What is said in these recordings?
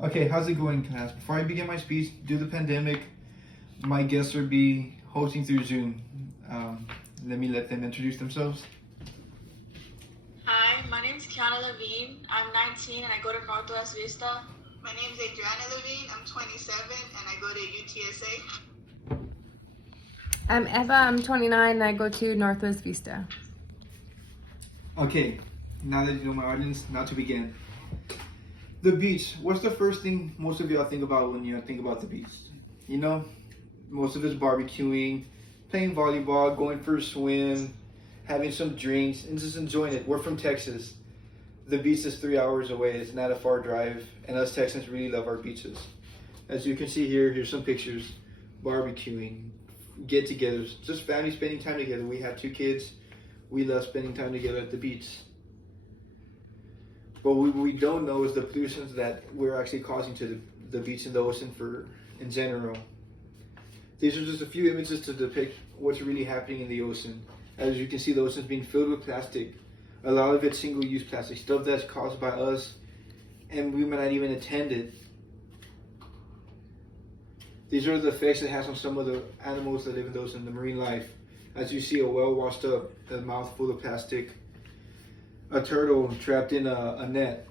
Okay, how's it going, class? Before I begin my speech, due to the pandemic, my guests will be hosting through Zoom. Let them introduce themselves. Hi, my name is Kiana Levine. I'm 19 and I go to Northwest Vista. My name is Adriana Levine. I'm 27 and I go to UTSA. I'm Eva. I'm 29 and I go to Northwest Vista. Okay, now that you know my audience, now to begin. The beach. What's the first thing most of y'all think about when you think about the beach? You know, most of it's barbecuing, playing volleyball, going for a swim, having some drinks, and just enjoying it. We're from Texas. The beach is 3 hours away. It's not a far drive, and us Texans really love our beaches. As you can see here, here's some pictures. Barbecuing, get-togethers, just family spending time together. We have 2 kids. We love spending time together at the beach. But what we don't know is the pollutions that we're actually causing to the beach and the ocean in general. These are just a few images to depict what's really happening in the ocean. As you can see, the ocean's being filled with plastic. A lot of it's single-use plastic, stuff that's caused by us, and we might not even intend it. These are the effects it has on some of the animals that live in the ocean, the marine life. As you see, a whale washed up, a mouth full of plastic. A turtle trapped in a net.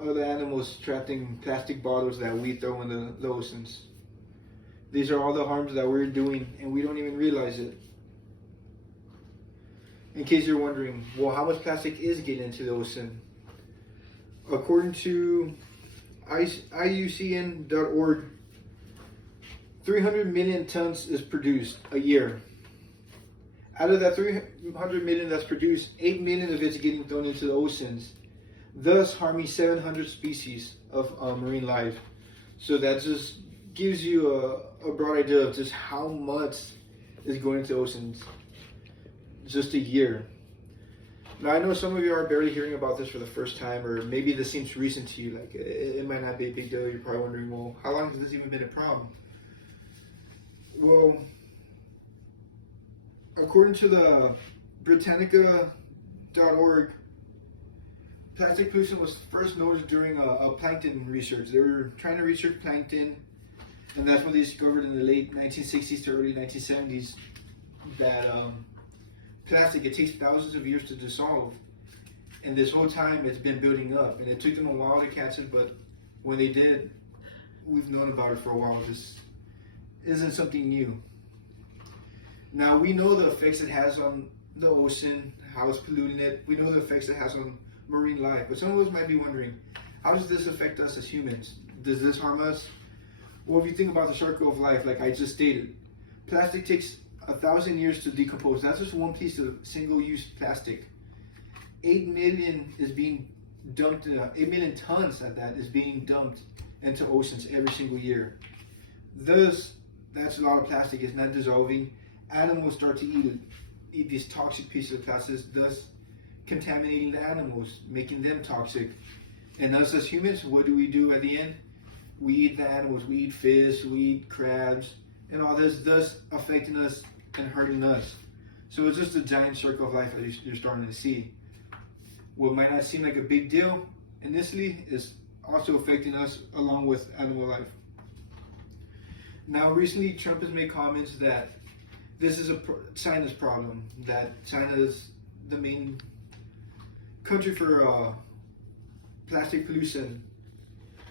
Other animals trapped in plastic bottles that we throw in the oceans. These are all the harms that we're doing, and we don't even realize it. In case you're wondering, well, how much plastic is getting into the ocean? According to IUCN.org, 300 million tons is produced a year. Out of that 300 million that's produced, 8 million of it's getting thrown into the oceans, thus harming 700 species of marine life. So that just gives you a broad idea of just how much is going into oceans just a year. Now I know some of you are barely hearing about this for the first time, or maybe this seems recent to you, like it might not be a big deal. You're probably wondering, well, how long has this even been a problem? Well, according to the Britannica.org, plastic pollution was first noticed during a plankton research. They were trying to research plankton, and that's when they discovered in the late 1960s to early 1970s that plastic, it takes thousands of years to dissolve. And this whole time it's been building up, and it took them a while to catch it, but when they did, we've known about it for a while. This isn't something new. Now we know the effects it has on the ocean, how it's polluting it. We know the effects it has on marine life. But some of us might be wondering, how does this affect us as humans? Does this harm us? Well, if you think about the circle of life, like I just stated, plastic takes 1,000 years to decompose. That's just one piece of single-use plastic. 8 million is being dumped, 8 million tons of that is being dumped into oceans every single year. Thus, that's a lot of plastic. It's not dissolving. Animals start to eat these toxic pieces of plastic, thus contaminating the animals, making them toxic. And us as humans, what do we do at the end? We eat the animals. We eat fish, we eat crabs, and all this, thus affecting us and hurting us. So it's just a giant circle of life that you're starting to see. What might not seem like a big deal initially is also affecting us along with animal life. Now, recently, Trump has made comments that this is China's problem, that China is the main country for plastic pollution.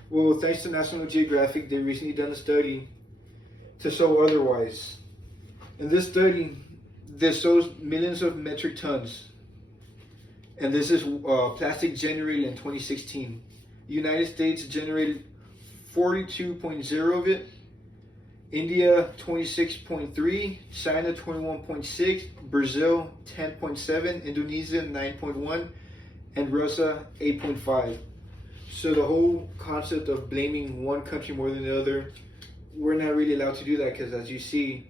Well, thanks to National Geographic, they recently done a study to show otherwise. In this study, this shows millions of metric tons, and this is plastic generated in 2016. The United States generated 42.0 of it, India 26.3, China 21.6, Brazil 10.7, Indonesia 9.1, and Russia 8.5. So the whole concept of blaming one country more than the other, we're not really allowed to do that, because as you see,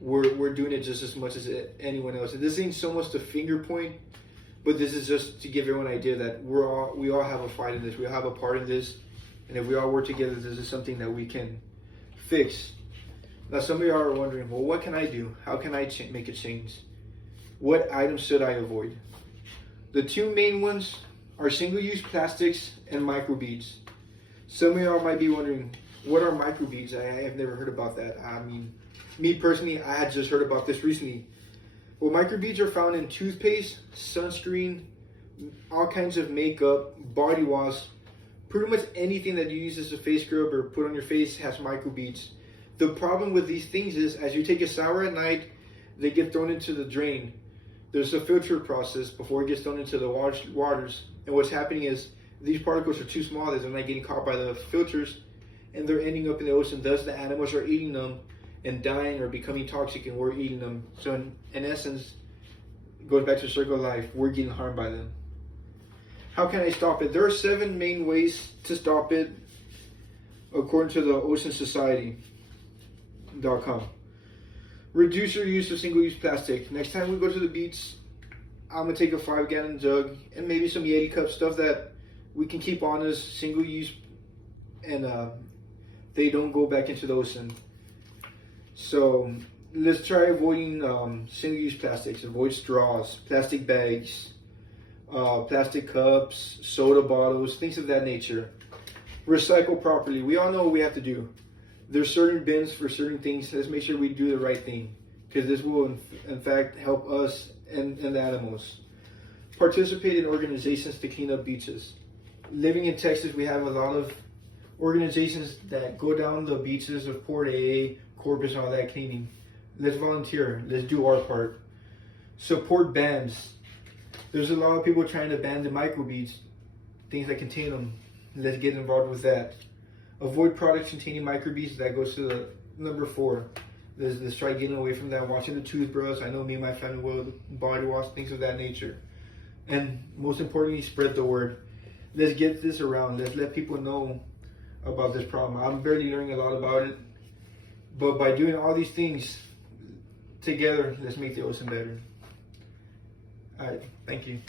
we're doing it just as much as anyone else. And this ain't so much the finger point, but this is just to give everyone an idea that we all have a fight in this. We all have a part in this, and if we all work together, this is something that we can fix. Now, some of you are wondering, well, what can I do? How can I make a change? What items should I avoid? The two main ones are single-use plastics and microbeads. Some of y'all might be wondering, what are microbeads? I have never heard about that. I mean, me personally, I had just heard about this recently. Well, microbeads are found in toothpaste, sunscreen, all kinds of makeup, body wash. Pretty much anything that you use as a face scrub or put on your face has microbeads. The problem with these things is, as you take a shower at night, they get thrown into the drain. There's a filter process before it gets thrown into the waters. And what's happening is these particles are too small that they're not getting caught by the filters, and they're ending up in the ocean. Thus, the animals are eating them and dying or becoming toxic, and we're eating them. So, in essence, it goes back to the circle of life. We're getting harmed by them. How can I stop it? There are 7 main ways to stop it, according to the OceanSociety.com. Reduce your use of single-use plastic. Next time we go to the beach, I'm going to take a 5-gallon jug and maybe some Yeti cup, stuff that we can keep on as single-use, and they don't go back into the ocean. So let's try avoiding single-use plastics. Avoid straws, plastic bags, plastic cups, soda bottles, things of that nature. Recycle properly. We all know what we have to do. There's certain bins for certain things. Let's make sure we do the right thing, because this will in fact help us and the animals. Participate in organizations to clean up beaches. Living in Texas, we have a lot of organizations that go down the beaches of Port AA, Corpus, and all that cleaning. Let's volunteer. Let's do our part. Support bans. There's a lot of people trying to ban the microbeads, things that contain them. Let's get involved with that. Avoid products containing microbeads. That goes to the number 4. Let's try getting away from that. Washing the toothbrush. I know me and my family will. Body wash, things of that nature. And most importantly, spread the word. Let's get this around. Let's let people know about this problem. I'm barely learning a lot about it, but by doing all these things together, let's make the ocean better. All right, thank you.